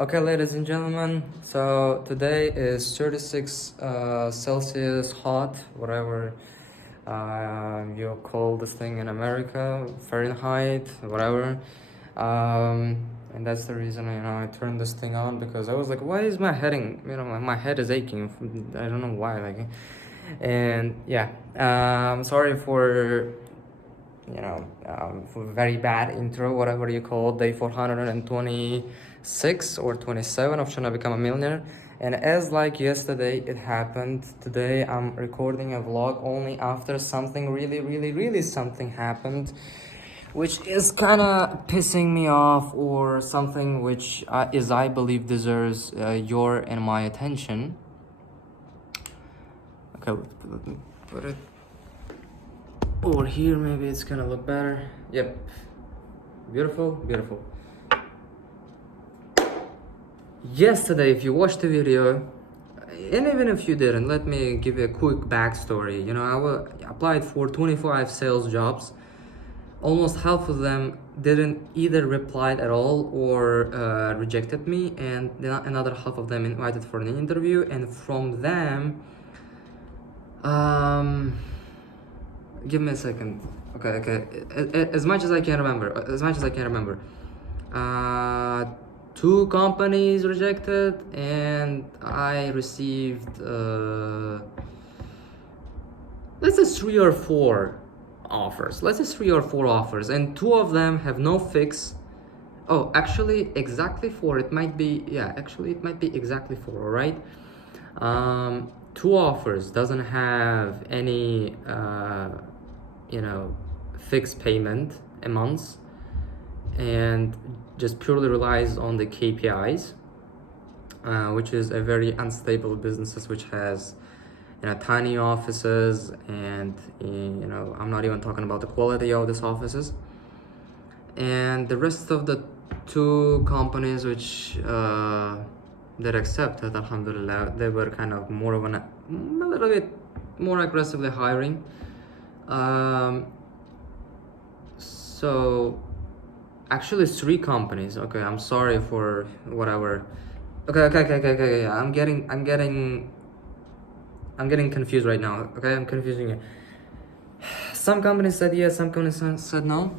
Okay, ladies and gentlemen, so today is 36 Celsius hot, whatever you call this thing in America, Fahrenheit, whatever. And that's the reason, I turned this thing on, because I was like, why is my heading, my head is aching. I don't know why, and yeah, sorry for for very bad intro, whatever you call it, day 426 or 27 of trying to become a millionaire. And as like yesterday it happened, today I'm recording a vlog only after something really something happened, which is kind of pissing me off, or something which I believe deserves your and my attention. Okay, let me put it over here, maybe it's gonna look better. Yep, beautiful. Yesterday, if you watched the video, and even if you didn't, let me give you a quick backstory. I applied for 25 sales jobs. Almost half of them didn't either replied at all or rejected me, and another half of them invited for an interview. And from them, give me a second. Okay. As much as I can remember. Two companies rejected, and I received, let's say 3 or 4 offers. And 2 of them have no fix. Oh, actually, exactly 4. It might be exactly 4, all right? 2 offers doesn't have any fixed payment amounts, and just purely relies on the KPIs, which is a very unstable businesses, which has tiny offices, and I'm not even talking about the quality of these offices. And the rest of the 2 companies which that accepted, alhamdulillah, they were kind of more of a little bit more aggressively hiring. So actually 3 companies. Okay, I'm sorry for whatever. Okay. I'm getting confused right now. Okay, I'm confusing you. Some companies said yes, some companies said no.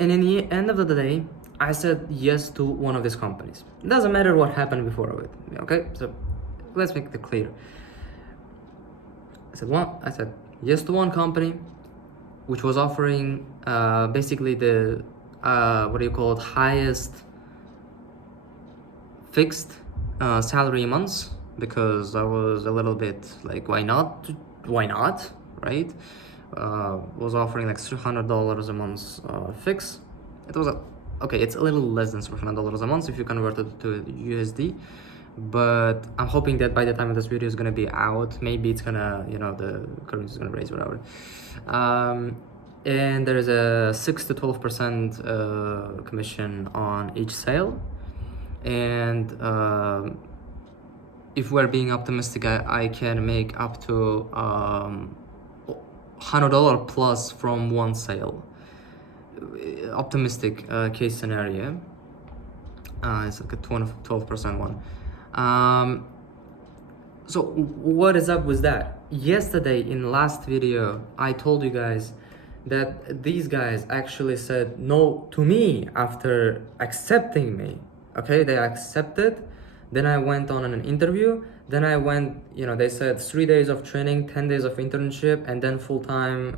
And in the end of the day, I said yes to one of these companies. It doesn't matter what happened before of it. Okay, so let's make it clear. I said yes to one company, which was offering basically the highest fixed salary months, because I was a little bit like, why not, right? Was offering like $300 a month fix. It was it's a little less than $300 a month if you convert it to USD, but I'm hoping that by the time this video is gonna be out, maybe it's gonna, the currency is gonna raise, whatever. And there is a 6 to 12% commission on each sale. And if we're being optimistic, I can make up to $100 plus from one sale. Optimistic case scenario. It's like a 12% one. So what is up with that? Yesterday in last video, I told you guys that these guys actually said no to me after accepting me. Okay, they accepted. Then I went on an interview. Then I went, they said 3 days of training, 10 days of internship, and then full-time,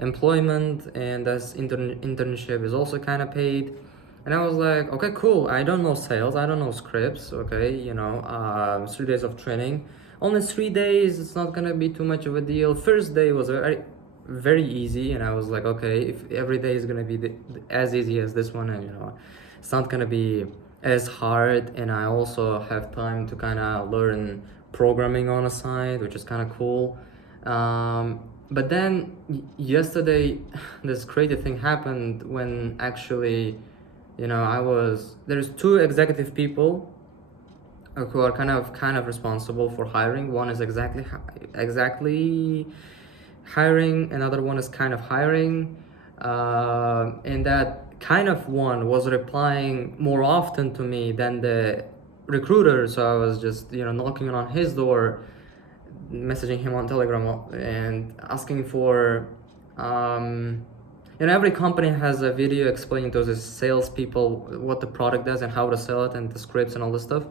employment. And this internship is also kind of paid. And I was like, okay, cool. I don't know sales. I don't know scripts. Okay, 3 days of training. Only 3 days. It's not gonna be too much of a deal. First day was very easy, and I was like, okay, if every day is gonna be as easy as this one, and it's not gonna be as hard, and I also have time to kind of learn programming on the side, which is kind of cool. But then yesterday, this crazy thing happened when actually, there's 2 executive people who are kind of responsible for hiring. One is exactly hiring, another one is kind of hiring, and that kind of one was replying more often to me than the recruiter, so I was just, you know, knocking on his door, messaging him on Telegram and asking for, you know, every company has a video explaining to the salespeople what the product does and how to sell it and the scripts and all this stuff.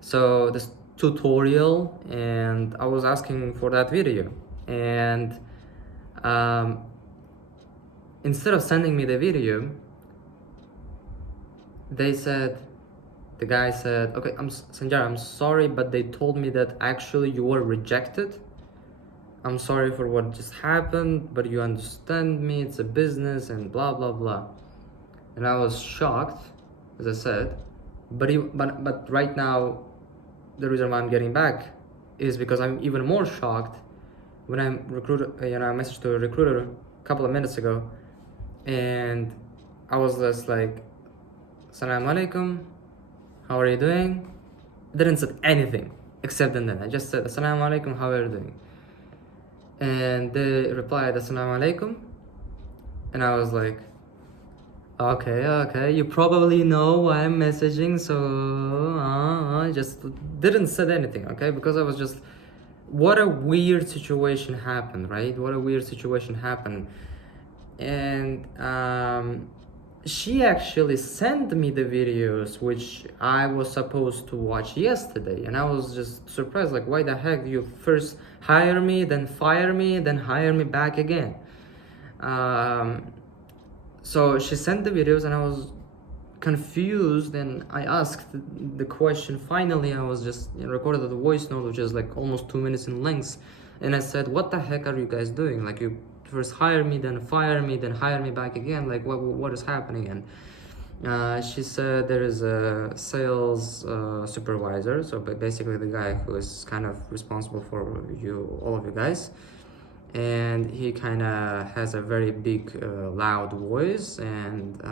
So this tutorial, and I was asking for that video, and instead of sending me the video, the guy said, okay, Sanjar, I'm sorry, but they told me that actually you were rejected. I'm sorry for what just happened, but you understand me, it's a business and blah, blah, blah. And I was shocked, as I said, but right now, the reason why I'm getting back is because I'm even more shocked when I messaged to a recruiter a couple of minutes ago, and I was just like, Assalamu alaikum, how are you doing? I didn't say anything except then. I just said, Assalamu alaikum, how are you doing? And they replied, Assalamu alaikum. And I was like, okay, you probably know why I'm messaging, so I just didn't say anything, okay? Because I was just, what a weird situation happened, right? What a weird situation happened. And she actually sent me the videos which I was supposed to watch yesterday, and I was just surprised, like, why the heck do you first hire me, then fire me, then hire me back again? So she sent the videos and I was confused, and I asked the question. Finally, I was just recorded the voice note, which is like almost 2 minutes in length, and I said, what the heck are you guys doing? Like, you first hire me, then fire me, then hire me back again. Like, what is happening? And she said there is a sales supervisor, so basically the guy who is kind of responsible for all of you guys, and he kind of has a very big loud voice, and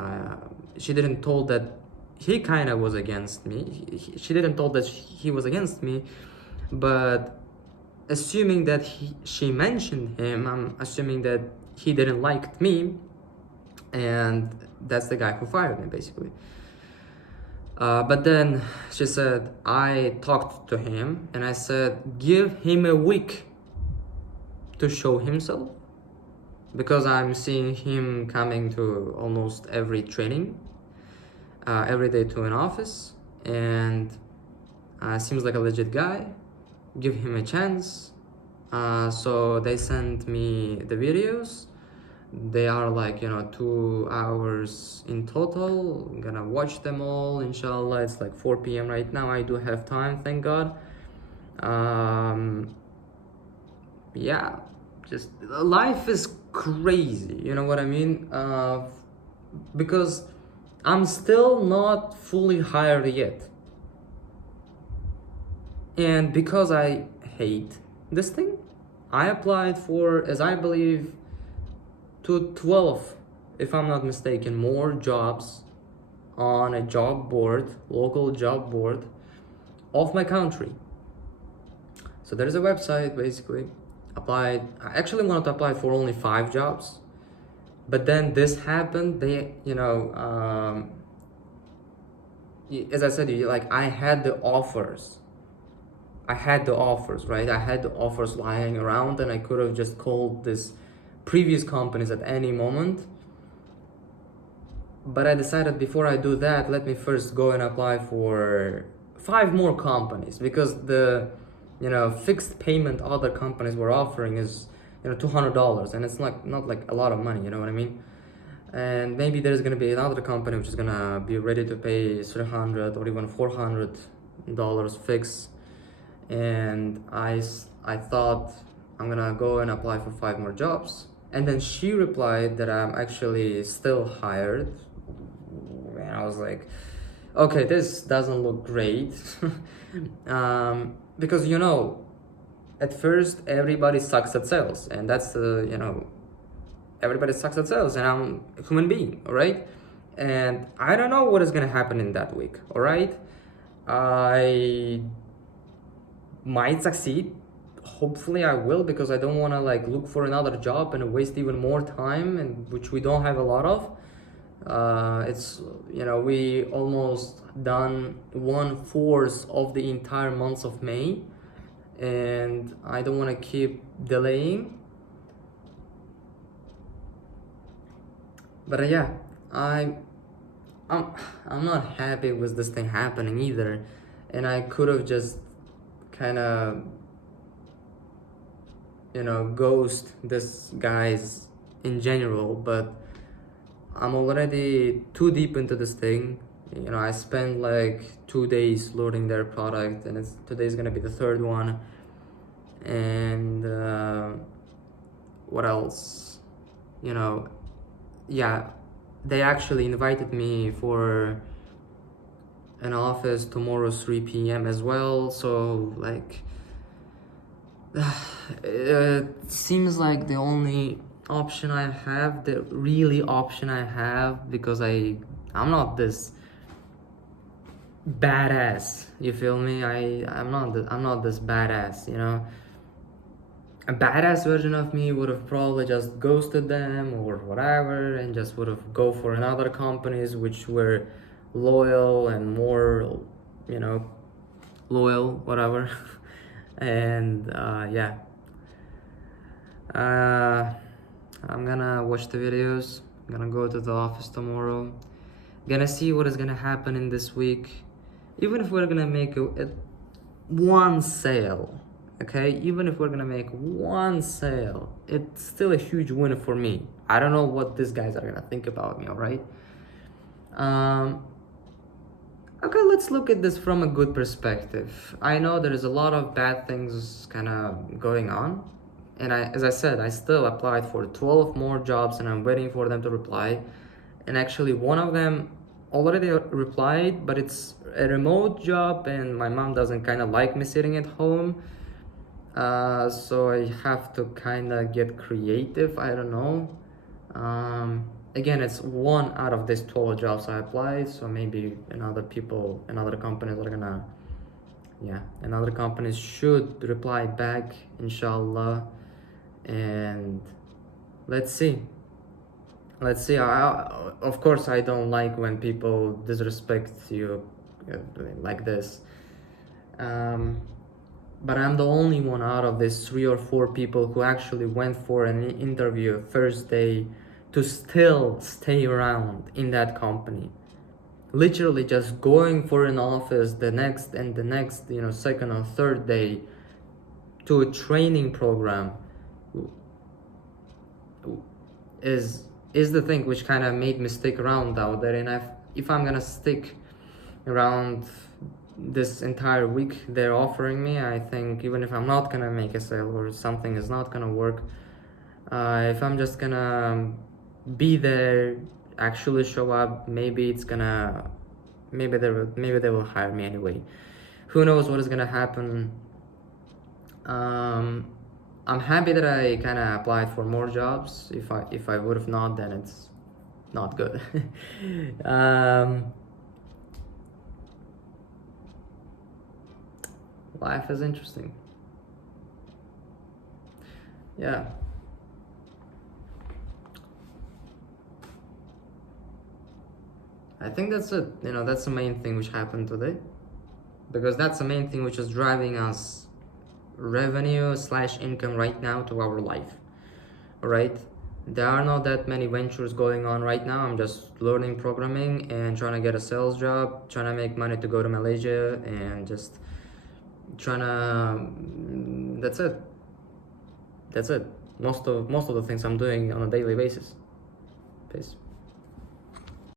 she didn't told that he kind of was against me. She didn't told that he was against me, but assuming that she mentioned him, I'm assuming that he didn't like me, and that's the guy who fired me, basically. But then she said, I talked to him and I said, give him a week to show himself, because I'm seeing him coming to almost every training, every day to an office, and seems like a legit guy. Give him a chance. So they sent me the videos. They are like 2 hours in total. I'm gonna watch them all, inshallah. It's like 4 p.m. right now. I do have time, thank God. Yeah, just life is crazy, you know what I mean? Because I'm still not fully hired yet, and because I hate this thing, I applied for, as I believe, to 12, if I'm not mistaken, more jobs on a job board, local job board of my country. So there's a website, basically. Applied. I actually wanted to apply for only 5 jobs, but then this happened. They, as I said, like, I had the offers, right? I had the offers lying around, and I could have just called this previous companies at any moment. But I decided, before I do that, let me first go and apply for 5 more companies, because the fixed payment other companies were offering is $200, and it's not like a lot of money, you know what I mean? And maybe there's gonna be another company which is gonna be ready to pay $300 or even $400 fixed. And I thought, I'm gonna go and apply for 5 more jobs. And then she replied that I'm actually still hired, and I was like, okay, this doesn't look great. Because at first everybody sucks at sales, and that's everybody sucks at sales, and I'm a human being, all right? And I don't know what is gonna happen in that week, all right? I might succeed. Hopefully I will, because I don't want to look for another job and waste even more time, and which we don't have a lot of. It's, we almost done 1/4 of the entire month of May, and I don't want to keep delaying. But yeah, I'm I'm not happy with this thing happening either, and I could have just kind of, ghost this guys in general, but I'm already too deep into this thing. I spent like 2 days loading their product, and today's gonna be the third one. And what else? Yeah, they actually invited me for an office tomorrow 3 p.m. as well. So like, it seems like the only option I have, the really option I have, because I'm not this badass. You feel me? I'm not this badass. A badass version of me would have probably just ghosted them or whatever, and just would have go for another companies which were loyal and more, loyal, whatever. And yeah, I'm gonna watch the videos. I'm gonna go to the office tomorrow. Gonna see what is gonna happen in this week. Even if we're gonna make one sale, okay? Even if we're gonna make one sale, it's still a huge win for me. I don't know what these guys are gonna think about me, all right? Okay, let's look at this from a good perspective. I know there is a lot of bad things kind of going on, and as I said, I still applied for 12 more jobs, and I'm waiting for them to reply. And actually, one of them already replied, but it's a remote job, and my mom doesn't kind of like me sitting at home. So I have to kind of get creative. I don't know. Again, it's one out of these 12 jobs I applied, so maybe another companies are gonna, another companies should reply back, inshallah. And let's see. Of course, I don't like when people disrespect you like this. But I'm the only one out of these 3 or 4 people who actually went for an interview first day to still stay around in that company. Literally just going for an office the next, second or third day to a training program is the thing which kind of made me stick around out there. And if I'm gonna stick around this entire week they're offering me, I think even if I'm not gonna make a sale or something is not gonna work, if I'm just gonna be there, actually show up, maybe they will hire me anyway. Who knows what is gonna happen. I'm happy that I kind of applied for more jobs. If I would have not, then it's not good. Life is interesting. Yeah. I think that's it. That's the main thing which happened today, because that's the main thing which is driving us revenue / income right now to our life. All right. There are not that many ventures going on right now. I'm just learning programming and trying to get a sales job, trying to make money to go to Malaysia, and just trying to. That's it. Most of the things I'm doing on a daily basis. Peace.